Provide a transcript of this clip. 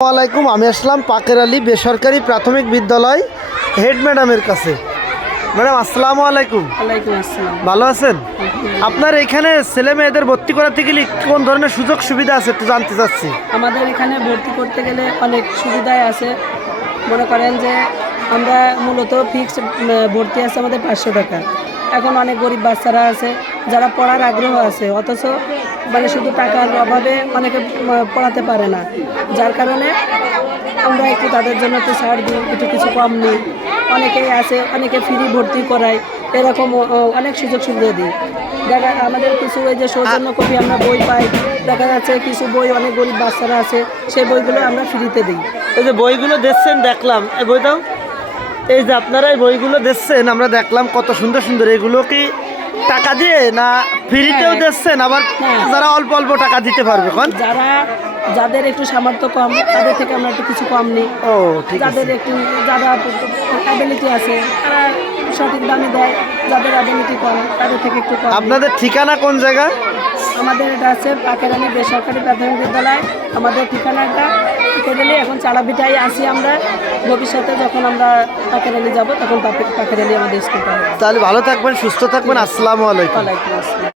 আসসালামাইকুম। আমি আসলাম পাকের আলী বেসরকারি প্রাথমিক বিদ্যালয় হেড ম্যাডামের কাছে। ম্যাডাম আসসালামু আলাইকুম। ওয়ালাইকুম আসসালাম। ভালো আছেন? আপনার এখানে ছেলে মেয়েদের ভর্তি করাতে গেলে কোন ধরনের সুযোগ সুবিধা আছে একটু জানতে চাচ্ছি। আমাদের এখানে ভর্তি করতে গেলে অনেক সুবিধাই আছে। মনে করেন যে আমরা মূলত ফিক্সড ভর্তি আছে আমাদের 500 টাকা। এখন অনেক গরিব বাচ্চারা আছে যারা পড়ার আগ্রহ আছে, অথচ মানে শুধু টাকার অভাবে অনেকে পড়াতে পারে না, যার কারণে আমরা একটু তাদের জন্য একটু ছাড় দিই, একটু কিছু কম নিই। অনেকেই আছে, অনেকে ফ্রি ভর্তি করায়, এরকম অনেক সুযোগ সুবিধা দিই। দেখা আমাদের কিছু ওই যে সৌজন্য কপি আমরা বই পাই, দেখা যাচ্ছে কিছু বই অনেক গরিব বাচ্চারা আছে, সেই বইগুলো আমরা ফ্রিতে দিই। এই যে বইগুলো দিচ্ছেন দেখলাম, এই বই দাও। এই যে আপনারা এই বইগুলো দিচ্ছেন আমরা দেখলাম কত সুন্দর সুন্দর। এগুলো কি টাকা দিয়ে না ফ্রিতেও দিচ্ছেন? আবার যারা অল্প অল্প টাকা দিতে পারবে যাদের একটু সামর্থ্য কম তাদের থেকে আমরা একটু কিছু কম নিই। ও ঠিক আছে। যাদের একটু যারা অ্যাবিলিটি আছে তারা সঠিক দামে দেয়, যাদের অ্যাবিলিটি কম তাদের থেকে একটু কম। আপনাদের ঠিকানা কোন জায়গা? আমাদের এটা আছে পাকের আলী বেসরকারি প্রাথমিক বিদ্যালয়। আমাদের ঠিকানাটা পাকের আলী। এখন চালাভিটাই আসি আমরা। ভবিষ্যতে যখন আমরা পাকের আলী যাবো তখন পাকের আলী আমাদের স্কুলটা। তাহলে ভালো থাকবেন, সুস্থ থাকবেন। আসসালামু আলাইকুম। ওয়ালাইকুম আসসালাম।